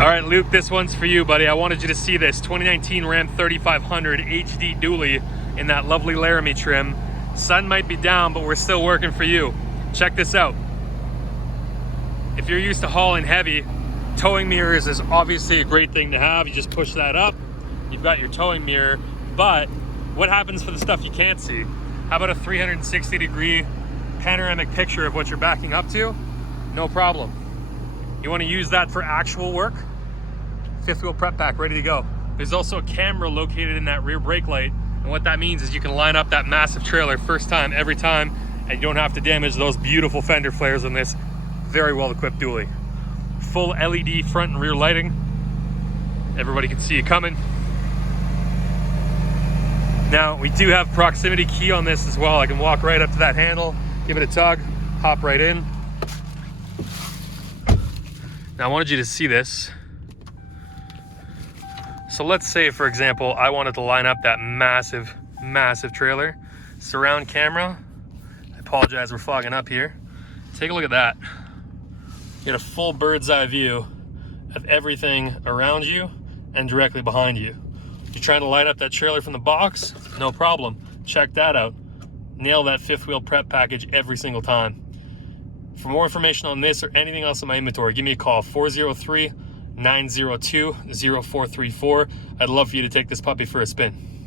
All right, Luke, this one's for you, buddy. I wanted you to see this 2019 Ram 3500 HD dually in that lovely Laramie trim. Sun might be down, but we're still working for you. Check this out. If you're used to hauling heavy, towing mirrors is obviously a great thing to have. You just push that up, you've got your towing mirror. But what happens for the stuff you can't see? How about a 360-degree panoramic picture of what you're backing up to? No problem. You want to use that for actual work? Fifth wheel prep pack ready to go. There's also a camera located in that rear brake light, and what that means is you can line up that massive trailer first time, every time, and you don't have to damage those beautiful fender flares on this very well equipped dually. Full LED front and rear lighting. Everybody can see you coming. Now, we do have proximity key on this as well. I can walk right up to that handle, give it a tug, hop right in. Now, I wanted you to see this. So let's say, for example, I wanted to line up that massive, massive trailer. Surround camera. I apologize, we're fogging up here. Take a look at that. You get a full bird's eye view of everything around you and directly behind you. You're trying to line up that trailer from the box? No problem. Check that out. Nail that fifth wheel prep package every single time. For more information on this or anything else in my inventory, give me a call, 403-902-0434. I'd love for you to take this puppy for a spin.